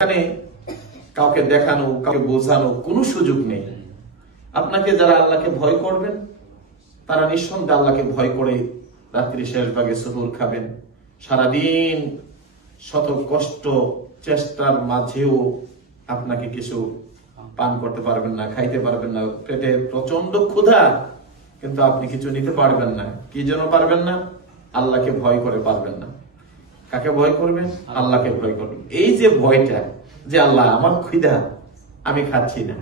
এখানে কাউকে দেখানো, কাউকে বোঝানো কোনো সুযোগ নেই। আপনাকে যারা আল্লাহকে ভয় করবেন তারা নিঃসন্দেহে আল্লাহকে ভয় করে রাত্রি শেষ ভাগে সুহুর খাবেন। সারাদিন শত কষ্ট চেষ্টার মাঝেও আপনাকে কিছু পান করতে পারবেন না, খাইতে পারবেন না, পেটে প্রচন্ড ক্ষুধা, কিন্তু আপনি কিছু নিতে পারবেন না। কি জন্য পারবেন না? আল্লাহকে ভয় করে পারবেন না। কাকে ভয় করবেন? আল্লাহকে ভয় করবেন। এই যে ভয়টা, যে আল্লাহ আমার ক্ষুধা, আমি খাচ্ছি না,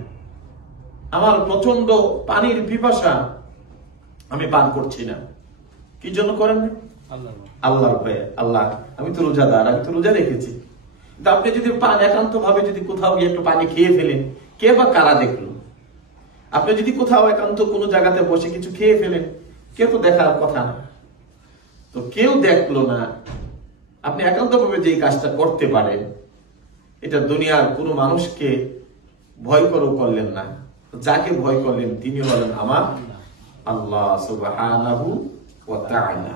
আমার প্রচন্ড পানির পিপাসা, আমি পান করছি না, কি জন্য করেন? আল্লাহর ভয়ে। আল্লাহ আমি তো রোজাদার, আমি তো রোজা রেখেছি। কিন্তু আপনি যদি পান একান্ত ভাবে যদি কোথাও গিয়ে একটু পানি খেয়ে ফেলেন, কে বা কারা দেখলো? আপনি যদি কোথাও একান্ত কোনো জায়গাতে বসে কিছু খেয়ে ফেলেন, কে তো দেখার কথা না, তো কেউ দেখলো না। আপনি একান্ত ভাবে যে কাজটা করতে পারেন, এটা দুনিয়ার কোনো মানুষকে ভয় করেও করলেন না। যাকে ভয় করলেন তিনি হলেন আমার আল্লাহ সুবহানাহু ওয়া তাআলা।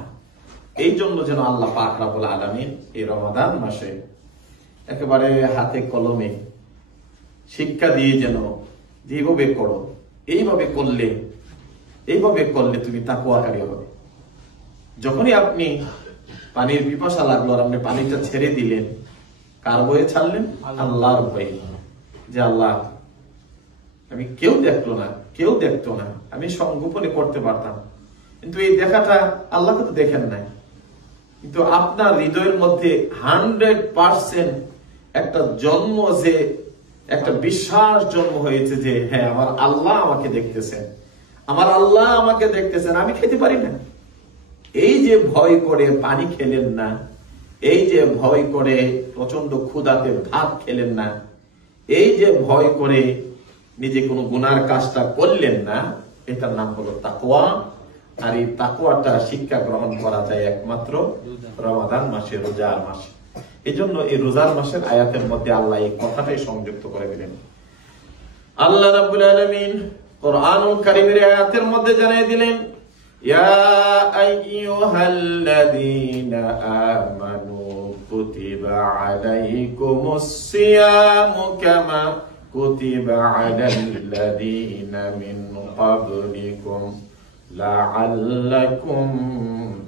এই জন্য যেন আল্লাহ পাক রব্বুল আলামিন এই রমাদান মাসে একেবারে হাতে কলমে শিক্ষা দিয়ে যেন যেভাবে করো, এইভাবে করলে তুমি তাকওয়াকারী হবে। যখনই আপনি পানির পিপাসা লাগলো আর আপনি পানিটা ছেড়ে দিলেন, কার ভয়ে ছাড়লেন? আল্লাহর ভয়ে। যে আল্লাহ আমি কেউ দেখলো না, কেউ দেখতো না, আমি সংগোপনে করতে পারতাম, কিন্তু এই দেখাটা আল্লাহকে তো দেখেন নাই, কিন্তু আপনার হৃদয়ের মধ্যে 100% একটা জন্ম, যে একটা বিশ্বাস জন্ম হয়েছে যে হ্যাঁ আমার আল্লাহ আমাকে দেখতেছেন, আমার আল্লাহ আমাকে দেখতেছেন, আমি খেতে পারি না। এই যে ভয় করে পানি খেলেন না, এই যে ভয় করে প্রচন্ড ক্ষুধাতে ভাত খেলেন না, এই যে ভয় করে নিজে কোনো গুনার কাজটা করলেন না, এটার নাম হলো তাকওয়া। আর এই তাকওয়াটা শিক্ষা গ্রহণ করা যায় একমাত্র রমাদান মাসে, রোজার মাসে। এই জন্য এই রোজার মাসের আয়াতের মধ্যে আল্লাহ এই কথাটাই সংযুক্ত করে দিলেন। আল্লাহ রাব্বুল আলামিন কোরআনুল কারীমের আয়াতের মধ্যে জানিয়ে দিলেন, ইয়া আইয়ুহাল্লাযীনা আমানু কুতিবা আলাইকুমুস সিয়ামু কামা কুতিবা আলাল্লাযীনা মিন ক্বাবলিকুম লাআল্লাকুম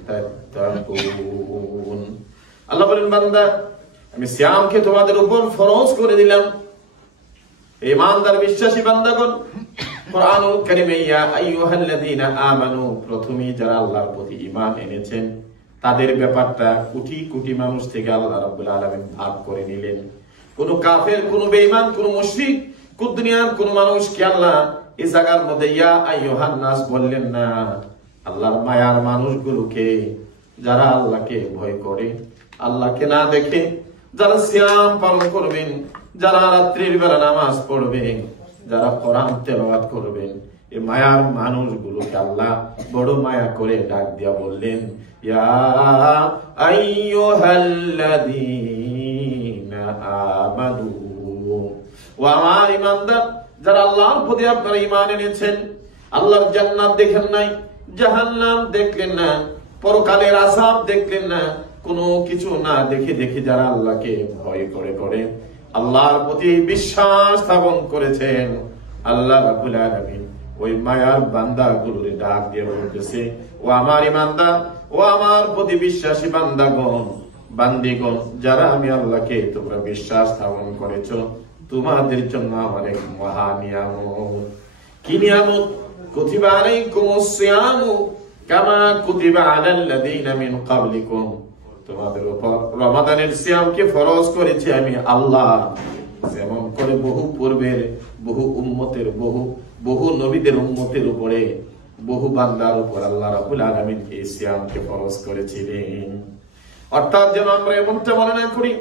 তাত্তাকুন। আল্লাহ বলেন, বান্দা আমি সিয়ামকে তোমাদের উপর ফরজ করে দিলাম। ঈমানদার বিশ্বাসী বান্দাগণ, কোরআনুল কারীমে ইয়া আইয়ুহাল্লাযীনা আমানু, প্রথমেই যারা আল্লাহর প্রতি ঈমান এনেছেন তাদের ব্যাপারটা কোটি কোটি মানুষ থেকে আল্লাহ রাব্বুল আলামিন ভাগ করে নিলেন। কোন কাফের, কোন বেঈমান, কোন মুশরিক, কোন দুনিয়ার কোন মানুষকে আল্লাহ এই জায়গার মধ্যে ইয়া আইয়ুহান নাস বললেন না। আল্লাহর মায়ার মানুষগুলোকে, যারা আল্লাহকে ভয় করে, আল্লাহকে না দেখে যারা সিয়াম পালন করবেন, যারা রাত্রির বেলা নামাজ পড়বেন, যারা কোরআন তেলাওয়াত করবেন, এই মায়ার মানুষগুলোকে আল্লাহ বড় মায়া করে ডাক দিয়া বললেন, ইয়া আইয়ুহাল্লাযীনা আমানু, ও আমার ঈমানদার যারা আল্লাহর প্রতি আপনারা ঈমান এনেছেন, আল্লাহর জান্নাত দেখেন নাই, জাহান্নাম দেখলেন না, পরকালের আযাব দেখলেন না, কোনো কিছু না দেখে দেখে যারা আল্লাহকে ভয় করে আল্লাহর প্রতি বিশ্বাস স্থাপন করেছেন, আল্লাহ রাব্বুল আলামিন ওই মায়ার বান্দাগুলোর ডাক দিয়ে বলতেছে, ও আমার ঈমানদার, ও আমার প্রতি বিশ্বাসী বান্দাগণ, বান্দিগণ, যারা আমি আল্লাহকে তোমরা বিশ্বাস স্থাপন করেছো, তোমাদের জন্য আমার এক মহা নিয়ামত। কি নিয়ামত? কুতিবা আলাইকুমুস সিয়ামু কামা কুতিবা আলাল্লাযীনা মিন ক্বাবলিকুম, তোমাদের উপর রমাদানের সিয়ামকে ফরজ করেছি আমি আল্লাহ, যেমন করে বহু পূর্বের বহু উম্মতের, বহু নবীদের উম্মতের উপরে, বহু বান্দার উপর আল্লাহ রাব্বুল আলামিন এই সিয়ামকে ফরজ করেছিলেন। অর্থাৎ যেন আমরা এমনটা মনে না করি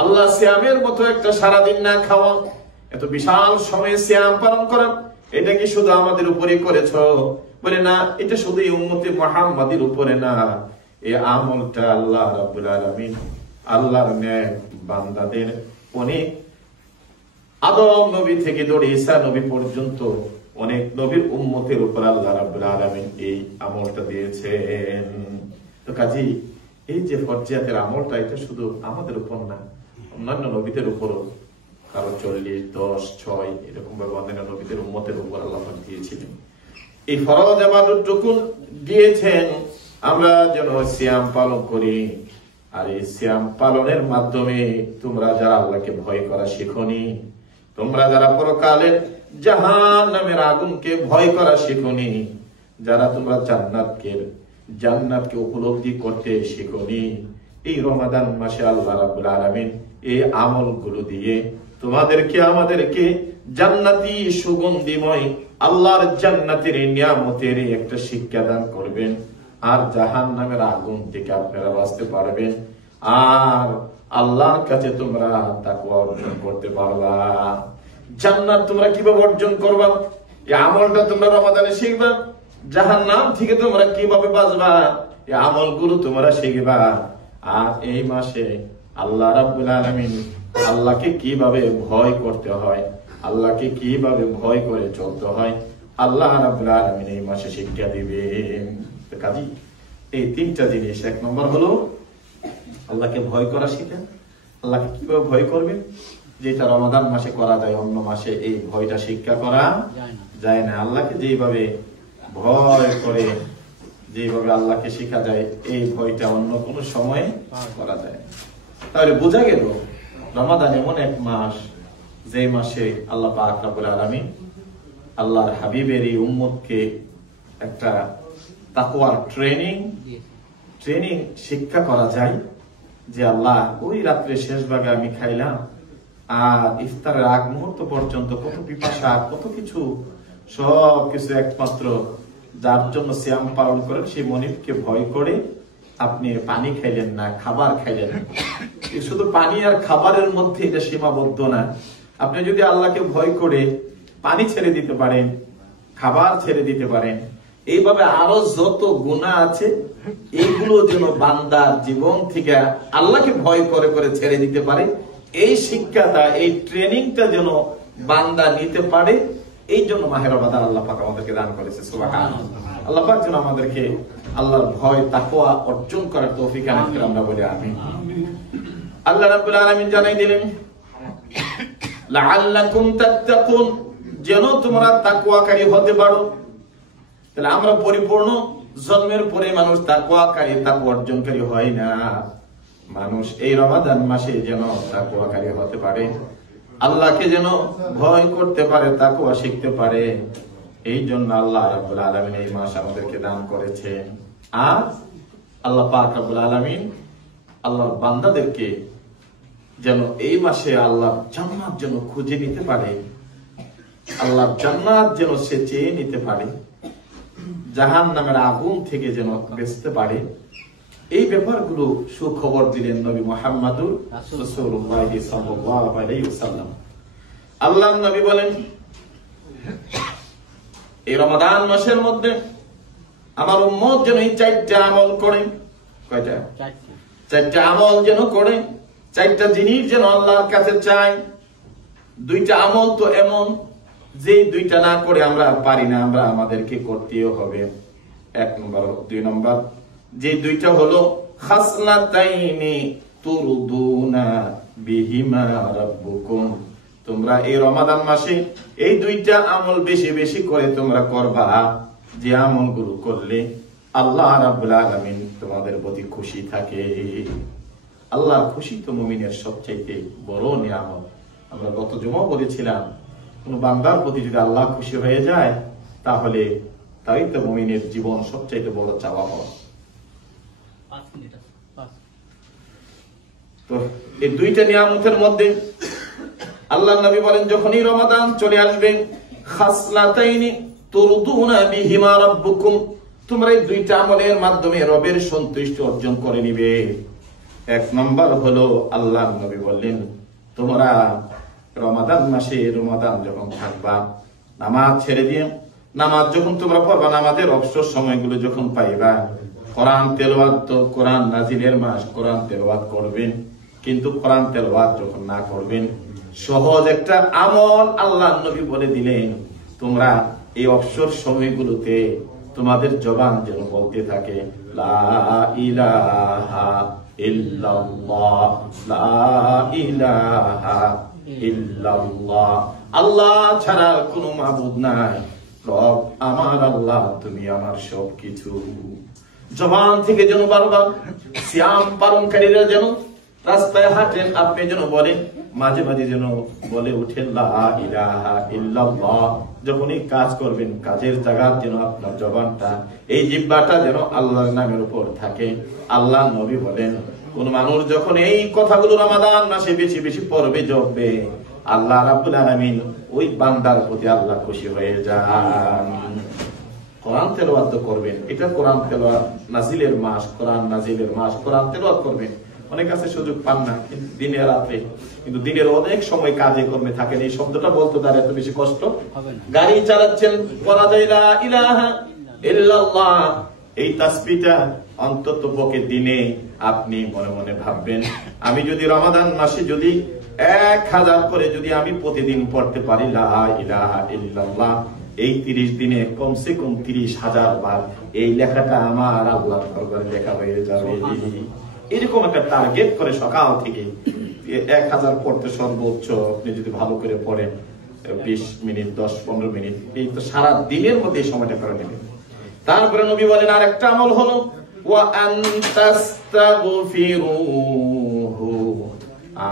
আল্লাহ সিয়ামের মতো একটা সারাদিন না খাওয়া, এত বিশাল সময়ে সিয়াম পালন করা, এটা কি শুধু আমাদের উপরে করেছো? বলে না, এটা শুধু উম্মতে মুহাম্মাদের উপরে না, এই আমলটা আল্লাহ রাব্বুল আলামিন আল্লাহর নেক বান্দাদের, অনেক আদম নবী থেকে ধরে ঈসা নবী পর্যন্ত অনেক নবীর উম্মতের উপর আল্লাহ রাব্বুল আলামিন এই আমলটা দিয়েছেন। তো কাজী এই যে ফরজিয়াতের আমলটা, এটা শুধু আমাদের উপর না, অন্যান্য নবীদের উপরও কারো 40, 10, 6 এরকম ভাবে অন্যান্য নবীদের উম্মতের উপর আল্লাহ পাক দিয়েছিলেন। এই ফরজ ইবাদতটুকু দিয়েছেন আমরা যেন সিয়াম পালন করি। আর এই সিয়াম পালনের মাধ্যমে তোমরা যারা আল্লাহকে ভয় করা শিখনি, তোমরা যারা পরকালের জাহান্নামের আগুনকে ভয় করা শিখনি, যারা তোমরা জান্নাতকে উপলব্ধি করতে শিখনি, এই রমাদান মাসে আল্লাহ রাব্বুল আলামিন এই আমলগুলো দিয়ে তোমাদেরকে আমাদেরকে জান্নাতি সুগন্ধিময় আল্লাহর জান্নাতের নিয়ামতের একটা শিক্ষা দান করবেন। আর জাহান্নামের আগুন থেকে আপনারা বাঁচতে পারবেন। আর আল্লাহর কাছে তোমরা তাকওয়া অর্জন করতে পারবা। জান্নাত তোমরা কিভাবে অর্জন করবা, এই আমলটা তোমরা রমাদানে শিখবা। জাহান্নাম থেকে তোমরা কিভাবে বাঁচবা, এই আমলগুলো তোমরা শিখবা। আর এই মাসে আল্লাহ রাব্বুল আলামিন আল্লাহকে কিভাবে ভয় করতে হয়, আল্লাহকে কিভাবে ভয় করে চলতে হয়, আল্লাহ রাব্বুল আলামিন এই মাসে শিক্ষা দিবেন। কাজী এই 3টা জিনিস, 1 নম্বর হলো আল্লাহকে ভয় করা শিখেন। আল্লাহকে কিভাবে ভয় করবেন, যেটা রমাদান মাসে করা যায়, অন্য মাসে এই ভয়টা শিক্ষা করা যায় না। আল্লাহকে যেভাবে ভয় করে, যেভাবে আল্লাহকে শেখা যায়, এই ভয়টা অন্য কোনো সময় করা যায়। তাহলে বোঝা গেল রমাদান এমন এক মাস, যে মাসে আল্লাহ পাক রব্বুল আলামিন আল্লাহর হাবিবের এই উম্মতকে একটা তাকওয়ার ট্রেনিং শিক্ষা করা যায়। যে আল্লাহ ওই রাত্রে শেষ ভাগে আমি খাইলাম, আর ইফতারের আগ মুহূর্ত পর্যন্ত কত পিপাসা, কত কিছু, সবকিছু একমাত্র যার জন্য সিয়াম পালন করেন সেই মনিবকে ভয় করে আপনি পানি খাইলেন না, খাবার খাইলেন না। শুধু পানি আর খাবারের মধ্যে এটা সীমাবদ্ধ না। আপনি যদি আল্লাহকে ভয় করে পানি ছেড়ে দিতে পারেন, খাবার ছেড়ে দিতে পারেন, এইভাবে আরো যত গুনাহ আছে এইগুলো যেন বান্দার জীবন থেকে আল্লাহকে ভয় করে করে ছেড়ে দিতে পারে, এই শিক্ষাটা, এই ট্রেনিংটা যেন বান্দা নিতে পারে। এই জন্য মাহে রমাদান আল্লাহ পাক আমাদেরকে দান করেছে। সুবহানাল্লাহ। আল্লাহ পাক যেন আমাদেরকে আল্লাহর ভয় তাকওয়া অর্জন করার তৌফিক দান করেন, আমরা বলি আমিন। আল্লাহ রাব্বুল আলামিন জানাই দিলেন লাআল্লাকুম তাত্তাকুন, যেন তোমরা তাকওয়াকারী হতে পারো। তাহলে আমরা পরিপূর্ণ জন্মের পরে মানুষ তাকওয়াকারী, তাকওয়া অর্জনকারী হয় না। মানুষ এই রমাদান মাসে যেন তাকওয়াকারী হতে পারে, আল্লাহকে যেন ভয় করতে পারে, তাকওয়া শিখতে পারে। এই জন্য আল্লাহ রাব্বুল আলামিন এই মাস আমাদেরকে দান করেছেন। আর আল্লাহ পাক রাব্বুল আলামিন আল্লাহর বান্দাদেরকে যেন এই মাসে আল্লাহ জান্নাত যেন খুঁজে নিতে পারে, আল্লাহ জান্নাত যেন সে চেয়ে নিতে পারে, জাহান্নামের আগুন থেকে যেন বাঁচতে পারে। এই ব্যাপারগুলো সুখবর দিলেন নবী মুহাম্মদুর রাসূলুল্লাহ সাল্লাল্লাহু আলাইহি ওয়াসাল্লাম। আল্লাহর নবী বলেন এই রমাদান মাসের মধ্যে আমার উম্মত যেন এই 4টা আমল করে। কয়টা? 4টা আমল যেন করে, 4টা জিনিস যেন আল্লাহর কাছে চাই। 2টা আমল তো এমন যে 2টা না করে আমরা পারি না, আমরা আমাদেরকে করতেও হবে। 1 নম্বর, 2 নম্বর যে 2টা হলো খাসলাতাইনি তুরদুনা বিহিমা রাব্বুকুম। তোমরা এই রমাদান মাসে এই 2টা আমল বেশি বেশি করে তোমরা করবা, যে আমলগুলো করলে আল্লাহ রাব্বুল আলামিন তোমাদের প্রতি খুশি থাকে। আল্লাহ খুশি তো মুমিনের সবচাইতে বড় নিয়ামত। আমরা গত জুমা বলেছিলাম, কোন বান্দার প্রতি যদি আল্লাহ খুশি হয়ে যায়, তাহলে তাই তো মুমিনের জীবন সবচাইতে বড় চাওয়া পাওয়া। তো এই 2টা নিয়ামতের মধ্যে আল্লাহ নবী বলেন যখনই রমাদান চলে আসবে, খাসলাতাইনি তুরদুনা বিহিমা রাব্বুকুম, তোমরা এই 2টা আমলের মাধ্যমে রবের সন্তুষ্টি অর্জন করে নিবে। 1 নম্বর হলো আল্লাহ নবী বললেন তোমরা রমাদান মাসে, রমাদান যখন থাকবা, নামাজ ছেড়ে দিয়ে, নামাজ যখন তোমরা পড়বা, নামাজের অবসর সময়গুলো যখন পাইবা, কোরআন তেলাওয়াত, তো কোরআন নাজিলের মাস, কোরআন তেলাওয়াত করবেন। কিন্তু কোরআন তেলাওয়াত যখন না করবেন, সহজ একটা আমল আল্লাহ নবী বলে দিলেন, তোমরা এই অবসর সময়গুলোতে তোমাদের জবান যেন বলতে থাকে লা ইলাহা ইল্লাল্লাহ, লা ইলাহা ইল্লাল্লাহ, আল্লাহ ছাড়া কোনো মাবুদ নাই। রব আমার আল্লাহ, তুমি আমার সবকিছু। জবান থেকে যেন বারবার সিয়াম পালনকারীরা যেন রাস্তায় হাঁটেন, আপনি যেন বলেন, মাঝে মাঝে যেন বলে উঠেন লা ইলাহা ইল্লাল্লাহ। যখনই কাজ করবেন, কাজের জায়গা যেন আপনার জবানটা, এই জিহ্বাটা যেন আল্লাহর নামের উপর থাকে। আল্লাহ নবী বলেন, কোন মানুষ যখন এই কথাগুলো রমাদান মাসে বেশি বেশি পড়বে, জপবে, আল্লাহ রাব্বুল আলামিন ওই বান্দার প্রতি আল্লাহ খুশি হয়ে যান। কোরআন তেলাওয়াত করবেন, এটা কোরআন তেলাওয়াত নাজিলের মাস, কোরআন নাজিলের মাস, কোরআন তেলাওয়াত করবেন। অনেক আছে সুযোগ পান না দিনে রাতে, কিন্তু দিনের অনেক সময় কাজে কর্মে থাকেন। এই শব্দটা বলতে তার এত বেশি কষ্ট। গাড়ি চালাচ্ছেন, বলা যায় লা ইলাহা ইল্লাল্লাহ, এই তাসবিহটা অন্তত পক্ষে দিনে আপনি মনে মনে ভাববেন, আমি যদি রমাদান মাসে যদি 1000 করে যদি আমি প্রতিদিন পড়তে পারি লা ইলাহা ইল্লাল্লাহ, এই 30 দিনে কমসে কম 30,000 বার এই লেখাটা আমার আল্লাহর দরবারে লেখা হয়ে যাবে। এরকম একটা টার্গেট করে সকাল থেকে 1000 পড়তে সর্বোচ্চ আপনি যদি ভালো করে পড়েন 20 মিনিট, 10-15 মিনিট, এই তো সারা দিনের মধ্যে এই সময়টা করে নেবেন। তারপরে নবী বলেন আরেকটা আমল হলো ওয়া আনতাস্তাগফিরুহু,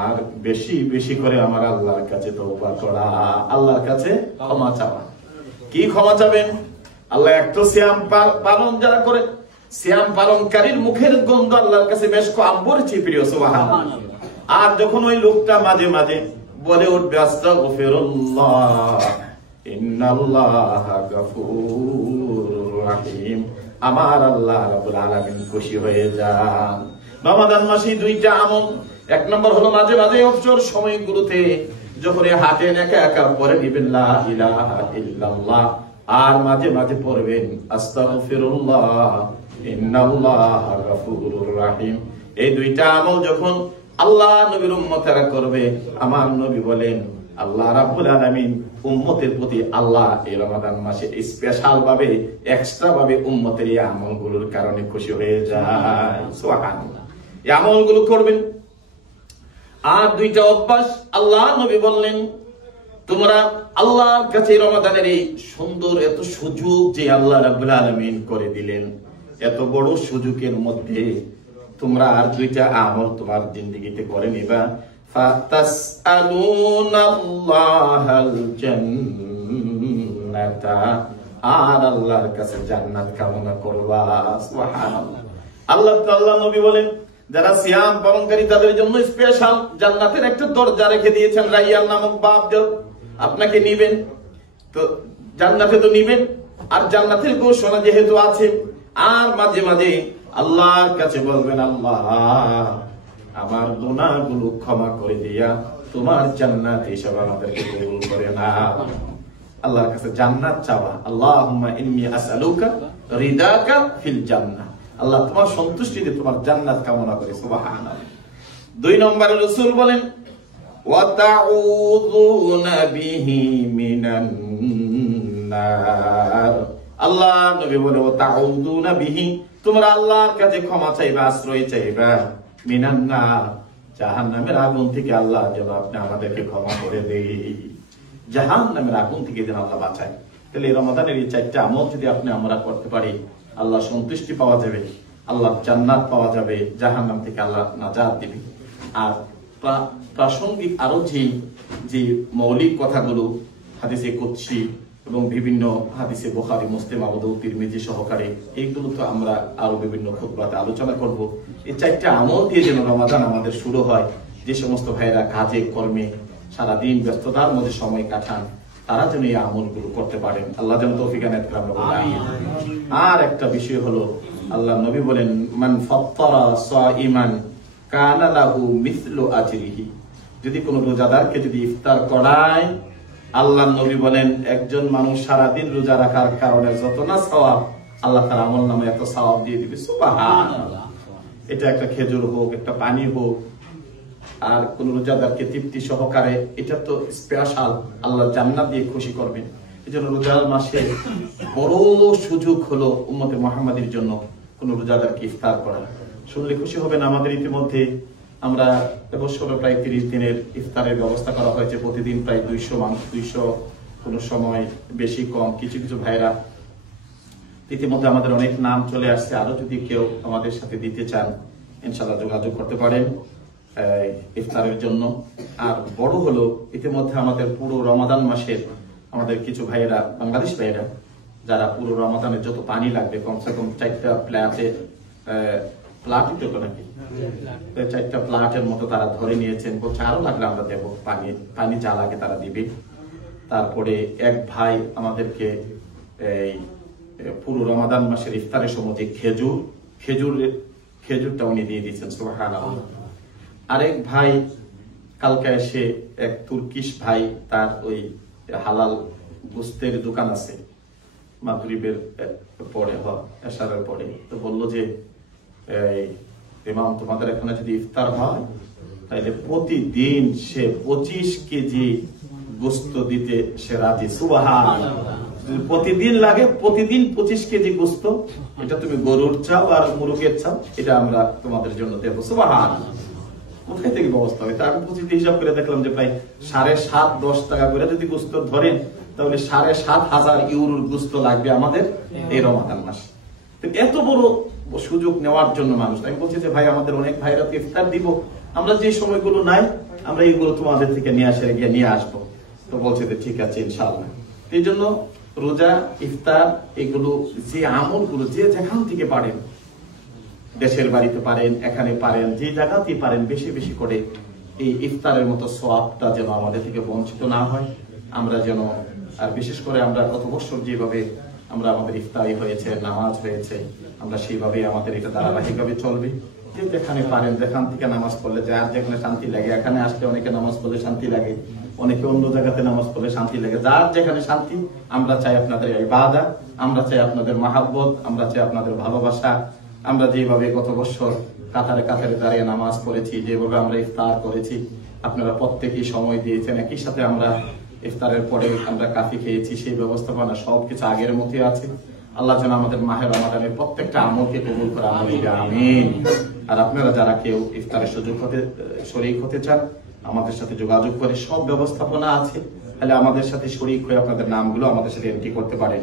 আর বেশি বেশি করে আমার আল্লাহর কাছে তওবা করা, আল্লাহর কাছে ক্ষমা চাওয়া। কি ক্ষমা চাবেন? আল্লাহ একটু সিয়াম পালন যারা করে, সিয়াম পালনকারীর মুখের গন্ধ আল্লাহর কাছে বেশ আম্বর চেয়ে প্রিয়, সুবহানাল্লাহ। আর যখন ওই লোকটা মাঝে মাঝে বলে উঠবে আস্তাগফিরুল্লাহ ইন্নাল্লাহা গাফুরুর রাহিম, আমার আল্লাহ রাব্বুল আলামিন খুশি হয়ে যান। রমাদান মাসে 2টা আমল, 1 নম্বর হলো মাঝে মাঝে অবসর সময়গুলোতে যখন হাঁটেন একা একা পড়ে নিবেন লা ইলাহা ইল্লাল্লাহ, আর মাঝে মাঝে পড়বেন আস্তাগফিরুল্লাহ ইন্নাল্লাহা গাফুরুর রাহিম। এই 2টা আমল যখন আল্লাহ নবীর উম্মতেরা করবে, আমার নবী বলেন আল্লাহ রাব্বুল আলামিন উম্মতের প্রতি আল্লাহ এই রমাদান মাসে স্পেশাল ভাবে, এক্সট্রা ভাবে উম্মতের এই আমলগুলোর কারণে খুশি হয়ে যায়। সুবহানাল্লাহ, এই আমলগুলো করবেন। আর 2টা অভ্যাস আল্লাহ নবী বললেন, তোমরা আল্লাহর কাছে রমাদানের এই সুন্দর এত সুযোগ যে আল্লাহ রাব্বুল আলামিন করে দিলেন, এত বড় সুযোগের মধ্যে তোমরা আর 2টা আমল তোমার জিন্দেগিতে করে নিবা। ফাতাসআলুনাল্লাহাল জান্নাতা, আর আল্লাহর কাছে জান্নাত কামনা করবা। সুবহানাল্লাহ, আল্লাহ নবী বলেন যারা সিয়াম পালনকারী তাদের জন্য স্পেশাল জান্নাতের একটা দরজা রেখে দিয়েছেন, রাইয়ান নামক বাপ। আপনাকে নিবেন তো জান্নাতে তো নিবেন, আর জান্নাতের ঘোষণা যেহেতু আছে, আর মাঝে মাঝে আল্লাহর কাছে বলবেন আল্লাহ আমার গুনাহগুলো ক্ষমা করে দিয়া তোমার জান্নাত হিসেবে আমাদেরকে কবুল করে নাও। আল্লাহর কাছে জান্নাত চাওয়া, আল্লাহুম্মা ইন্নী আসআলুকা রিদাকা ফিল জান্নাহ, আল্লাহ তোমার সন্তুষ্টিতে তোমার জান্নাত কামনা করি। সুবহানাল্লাহ। 2 নম্বরে রাসূল বলেন ওয়া তাউযুনা বিহি মিনান নার, আল্লাহ নবী বলে ওয়া তাউযুনা বিহি, তোমরা আল্লাহর কাছে ক্ষমা চাইবা, আশ্রয় চাইবা, মিনান নার, জাহান্নামের আগুন থেকে আল্লাহ যেন আপনি আমাদেরকে ক্ষমা করে দেয়, জাহান্নামের আগুন থেকে যেন আল্লাহ বাঁচায়। তাহলে রমাদানের এই 4টা আমল যদি আপনি আমরা করতে পারি, আল্লাহ সন্তুষ্টি পাওয়া যাবে, আল্লাহ জান্নাত পাওয়া যাবে, জাহান্নাম থেকে আল্লাহ নাজাত দিবে। আর প্রাসঙ্গিক আরো যে মৌলিক কথাগুলো হাদিসে কুদসি এবং বিভিন্ন হাদিসে বুখারী, মুসলিম, আবু দাউদ, তিরমিজি সহকারে, এইগুলো তো আমরা আরো বিভিন্ন খুতবাতে আলোচনা করব। এই 4টা আমল দিয়ে যেন রমাদান আমাদের শুরু হয়। যে সমস্ত ভাইরা কাজে কর্মে সারাদিন ব্যস্ততার মধ্যে সময় কাটান, তারা যেন এই আমলগুলো করতে পারেন। আল্লাহ যেন তৌফিক দান করেন। আর একটা বিষয় হলো, আল্লাহ নবী বলেন মান ফাত্তারা সাইমান কানা লাহু মিসলু আজরিহি, যদি কোন রোজাদারকে যদি ইফতার করায়, আল্লাহ নবী বলেন একজন মানুষ সারাদিন রোজা রাখার কারণে যত না সওয়াব, আল্লাহ তার আমল নামে এত সওয়াব দিয়ে দিবে। সুবহানাল্লাহ। এটা একটা খেজুর হোক, একটা পানি হোক, আর কোন রোজাদারকে তৃপ্তি সহকারে, এটা তো স্পেশাল, আল্লাহ জান্নাত দিয়ে খুশি করবেন। এই জন্য রোজার মাসে বড় সুযোগ হলো উম্মতে মুহাম্মাদীর জন্য কোন রোজাদারকে ইফতার করা। শুনলে খুশি হবেন, আমাদের ইতিমধ্যে আমরা এবছর প্রায় 30 দিনের ইফতারের ব্যবস্থা করা হয়েছে। প্রতিদিন প্রায় 200 মানুষ, 200 কোনো সময় বেশি কম। কিছু কিছু ভাইরা ইতিমধ্যে আমাদের অনেক নাম চলে আসছে। আরো যদি কেউ আমাদের সাথে দিতে চান ইনশাআল্লাহ যোগাযোগ করতে পারেন ইফতারের জন্য। আর বড় হলো ইতিমধ্যে আমাদের পুরো রমাদান মাসের আমাদের কিছু ভাইয়েরা, বাংলাদেশ ভাইয়েরা, যারা পুরো রমাদানের যত পানি লাগবে কমসে কম 4টা প্লাটে, প্লাটই তো নাকি 4টা প্লাটের মতো তারা ধরে নিয়েছেন। বলছে আরো লাগলে আমরা দেবো, পানি যা লাগে তারা দিবে। তারপরে এক ভাই আমাদেরকে এই পুরো রমাদান মাসের ইফতারের সময় যে খেজুরটা উনি দিয়ে দিচ্ছেন, সুবহানাল্লাহ। আরেক ভাই কালকে এসে, এক তুর্কিশ ভাই, তার ওই হালাল গোস্তের দোকান আছে, মাগরিবের পরে এশারের পরে, তো বললো যে ইমাম তোমাদের এখানে যদি ইফতার হয় তাহলে প্রতিদিন সে 25 কেজি গোস্ত দিতে সে রাজি। সুবহানাল্লাহ। প্রতিদিন লাগে, প্রতিদিন 25 কেজি গোস্ত। এটা তুমি গরুর চাও আর মুরগের চাও, এটা আমরা তোমাদের জন্য দেবো। সুবহানাল্লাহ। কোথায় থেকে ব্যবস্থা হয়? আমি প্রতিদিন হিসাব করে দেখলাম যে প্রায় 7.5-10 টাকা করে যদি গোস্ত ধরেন তাহলে 7,500 ইউরোর গোস্ত লাগবে আমাদের এই রমাদান মাসে। এত বড় সুযোগ নেওয়ার জন্য মানুষ, আমি বলছি যে ভাই আমাদের অনেক ভাইরা ইফতার দিব, আমরা যে সময়গুলো নাই আমরা এইগুলো তোমাদের থেকে নিয়ে আসবো। তো বলছে যে ঠিক আছে ইনশাআল্লাহ। এই জন্য রোজা, ইফতার, এগুলো যে আমলগুলো যে যেখান থেকে পারেন, দেশের বাড়িতে পারেন, এখানে পারেন, যে জায়গাতে পারেন, বেশি বেশি করে এই ইফতারের মতো সওয়াবটা যেন আমাদের থেকে বঞ্চিত না হয়। আমরা যেন, আর বিশেষ করে আমরা গত বছর যেভাবে আমরা আমাদের ইফতারি হয়েছে, নামাজ হয়েছে, আমরা সেইভাবে আমাদের এটা ধারাবাহিকভাবে চলবে। যে যেখানে পারেন, যেখান থেকে নামাজ পড়লে যার যেখানে শান্তি লাগে, এখানে আসলে অনেকে নামাজ পড়লে শান্তি লাগে, অনেকে অন্য জায়গাতে নামাজ পড়লে শান্তি লাগে, যার যেখানে শান্তি। আমরা চাই আপনাদের ইবাদত, আমরা চাই আপনাদের মাহাব্বত, আমরা চাই আপনাদের ভালোবাসা। আমরা যেভাবে গত বছর কাতারে কাতারে দাঁড়িয়ে নামাজ পড়েছি, যেভাবে আমরা ইফতার করেছি, আপনারা প্রত্যেকেই সময় দিয়েছেন। একই সাথে আমরা ইফতারের পরে আমরা কাফি খেয়েছি, সেই ব্যবস্থাপনা সবকিছু আগের মতোই আছে। আল্লাহ যেন আমাদের মাহে রমাদানের প্রত্যেকটা আমলকে কবুল করে, আমিন। আর আপনারা যারা কেউ ইফতারের শরীক হতে চান, আমাদের সাথে যোগাযোগ করে, সব ব্যবস্থাপনা আছে, তাহলে আমাদের সাথে শরীক হয়ে আপনাদের নামগুলো আমাদের সাথে এন্ট্রি করতে পারেন।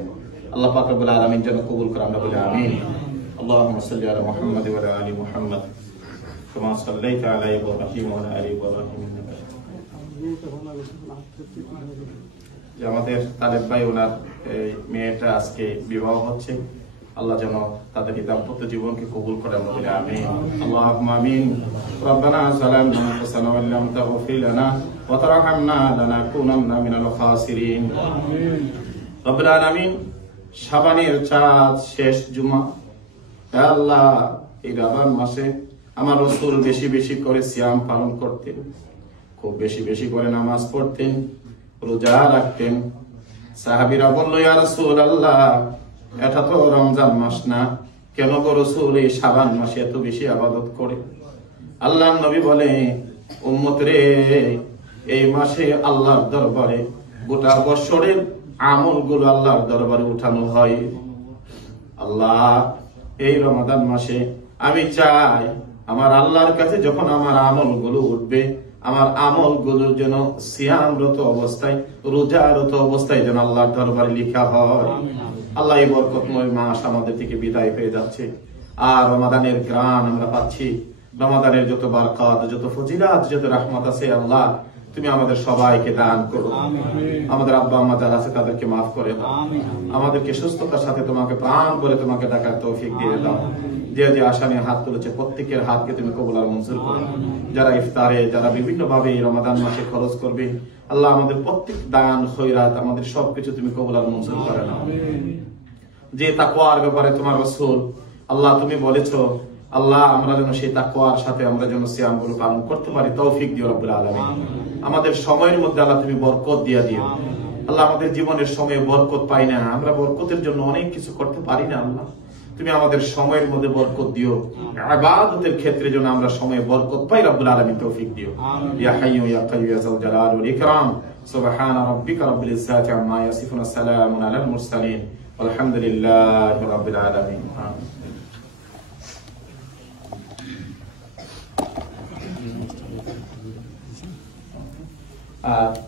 আল্লাহ পাক রব্বুল আলামিন যেন কবুল করে, আমরা বলি আমিন। اللهم صل على محمد وعلى ال محمد كما صليت على ابراهيم وعلى ال ابراهيم انك যে আমাদের তালেব ভাই, ওনার মেয়েটা আজকে বিবাহ হচ্ছে, আল্লাহ যেন তাদের দাম্পত্য জীবনকে কবুল করে, আমরা বলি আমিন। আল্লাহুম্মা আমিন। রব্বানা যালামনা আনফুসানা ওয়া লাম তাগফির লানা ওয়া তারহামনা লানাকুনান্না মিনাল খাসিরিন। আমিন। রব্বুল আলামিন, শাবানের চাঁদ শেষ জুমা, হে আল্লাহ, এই রমজান মাসে আমার রাসূল বেশি বেশি করে সিয়াম পালন করতেন, খুব বেশি বেশি করে নামাজ পড়তেন, রোজা রাখতেন। সাহাবীরা বলল, ইয়া রাসূলুল্লাহ, এটা তো রমজান মাস না, কেন গো রাসূল এই শাবান মাসে এত বেশি ইবাদত করে? আল্লাহর নবী বলে, উম্মত রে, এই মাসে আল্লাহর দরবারে গোটা বছরের আমলগুলো আল্লাহর দরবারে উঠানো হয়। আল্লাহ, এই রমাদান মাসে আমি চাই আমার আল্লাহর কাছে যখন আমার আমলগুলো উঠবে, আমার আমলগুলো যেন সিয়ামরত অবস্থায়, রোজারত অবস্থায় যেন আল্লাহর দরবারে লেখা হয়। আল্লাহ, এই বরকতময় মাস আমাদের থেকে বিদায় হয়ে যাচ্ছে, আর রমাদানের গ্রাণ আমরা পাচ্ছি। রমাদানের যত বারকাত, যত ফজিলাত, যত রহমত আছে, আল্লাহ তুমি আমাদের সবাইকে দান করো। আমাদের আব্বা আম্মা যারা আছে তাদেরকে মাফ করে দাও, আমাদেরকে সুস্থতার সাথে তোমাকে প্রাণ করে তোমাকে ডাকার তৌফিক দিয়ে দাও। যে যে আশা নিয়ে হাত তুলেছে প্রত্যেকের হাতকে তুমি কবুল আর মঞ্জুর করো। যারা ইফতারে, যারা বিভিন্ন ভাবে রমাদান মাসে খরচ করবে, আল্লাহ আমাদের প্রত্যেক দান খয়রাত, আমাদের সবকিছু তুমি কবুল আর মঞ্জুর করে নাও। যে তাকওয়ার ব্যাপারে তোমার রাসূল, আল্লাহ তুমি বলেছো, আল্লাহ আমরা যেন সেই তাকওয়ার সাথে আমরা যেন সিয়ামগুলো পালন করতে পারি, তৌফিক দিও রব্বুল আলামিন। আমাদের সময়ের মধ্যে আল্লাহ তুমি বরকত দিয়ে দিও। আল্লাহ, আমাদের জীবনের সময়ে বরকত পাই না, আমরা বরকতের জন্য অনেক কিছু করতে পারি না। আল্লাহ, তুমি আমাদের সময়ের মধ্যে বরকত দিও, ইবাদতের ক্ষেত্রে যেন আমরা সময়ে বরকত পাই, রব্বুল আলামিন তৌফিক দিও। ইয়া হাইয়্যু ইয়া কাইয়্যুম ইয়া যাল জালালি ওয়াল ইকরাম। সুবহান রাব্বিকা রাব্বিল ইজ্জাতি আম্মা ইয়াসিফুন, সালামুন আলাল মুরসালিন, আলহামদুলিল্লাহি রাব্বিল আলামিন। আমিন।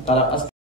তারা